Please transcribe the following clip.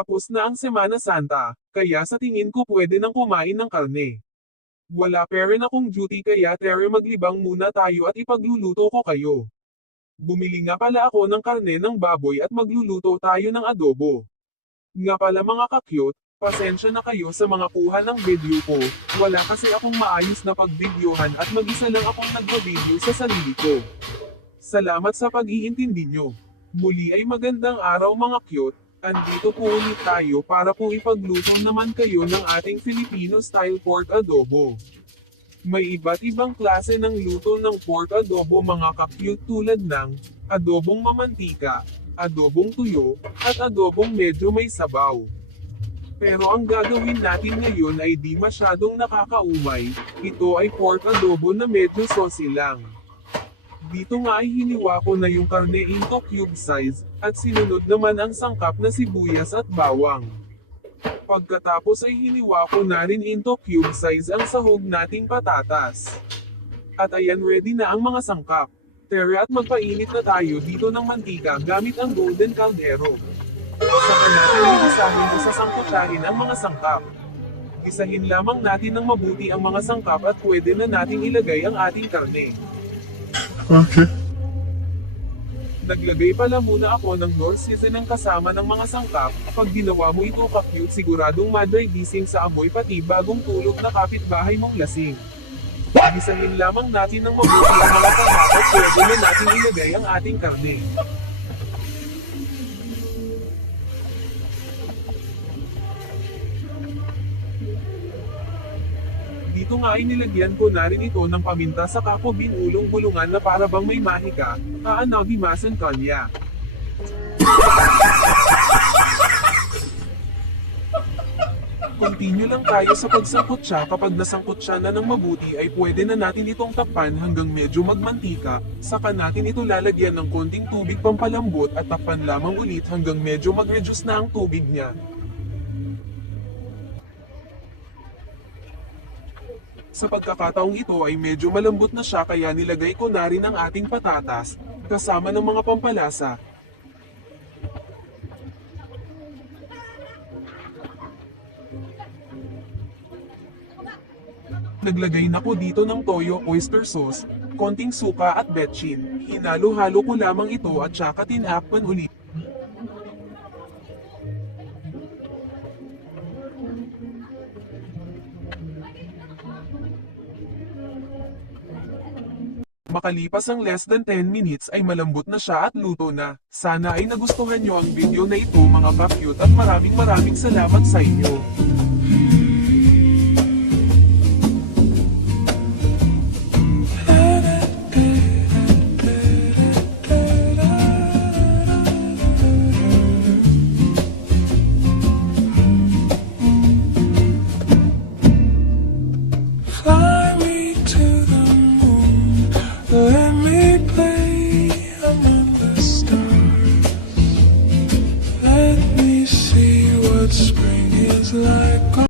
Tapos na ang Semana Santa, kaya sa tingin ko pwede nang kumain ng karne. Wala pa rin akong duty kaya tere maglibang muna tayo at ipagluluto ko kayo. Bumili nga pala ako ng karne ng baboy at magluluto tayo ng adobo. Nga pala mga ka-cute, pasensya na kayo sa mga kuha ng video ko, wala kasi akong maayos na pagbidyohan at mag-isa lang akong nagba-video sa sarili ko. Salamat sa pag-iintindi nyo. Muli ay magandang araw mga cute, andito po ulit tayo para po ipagluto naman kayo ng ating Filipino-style pork adobo. May iba't ibang klase ng luto ng pork adobo mga ka-cute tulad ng adobong mamantika, adobong tuyo, at adobong medyo may sabaw. Pero ang gagawin natin ngayon ay di masyadong nakakaumay, ito ay pork adobo na medyo saucy lang. Dito nga ay hiniwa ko na yung karne into cube size, at sinunod naman ang sangkap na sibuyas at bawang. Pagkatapos ay hiniwa ko na rin into cube size ang sahog nating patatas. At ayan ready na ang mga sangkap. Tara at magpainit na tayo dito ng mantika gamit ang golden caldero. Saka natin isahin o sasangkutsahin ang mga sangkap. Isahin lamang natin ng mabuti ang mga sangkap at pwede na nating ilagay ang ating karne. Okay. Naglagay pala muna ako ng nor seasoning kasama ng mga sangkap. Pag ginawa mo ito ka-cute siguradong madry gising sa amoy pati bagong tulog na kapitbahay mong lasing. Gisahin lamang natin ng mabuti ang mga sangkap at pwede na natin ilagay ang ating karne. Dito nga ay nilagyan ko na rin ito ng paminta sa kapo binulong-bulungan na para bang may mahika, aanagimasan kanya. Continue lang tayo sa pagsangkot siya kapag nasangkot siya na ng mabuti ay pwede na natin itong takpan hanggang medyo magmantika, saka natin ito lalagyan ng konting tubig pampalambot at takpan lamang ulit hanggang medyo mag-reduce na ang tubig niya. Sa pagkakataong ito ay medyo malambot na siya kaya nilagay ko na rin ang ating patatas, kasama ng mga pampalasa. Naglagay na ko dito ng toyo, oyster sauce, konting suka at betchin. Hinalo-halo ko lamang ito at saka tinakpan ulit. Makalipas ang less than 10 minutes ay malambot na siya at luto na. Sana ay nagustuhan nyo ang video na ito mga ka-cute at maraming salamat sa inyo.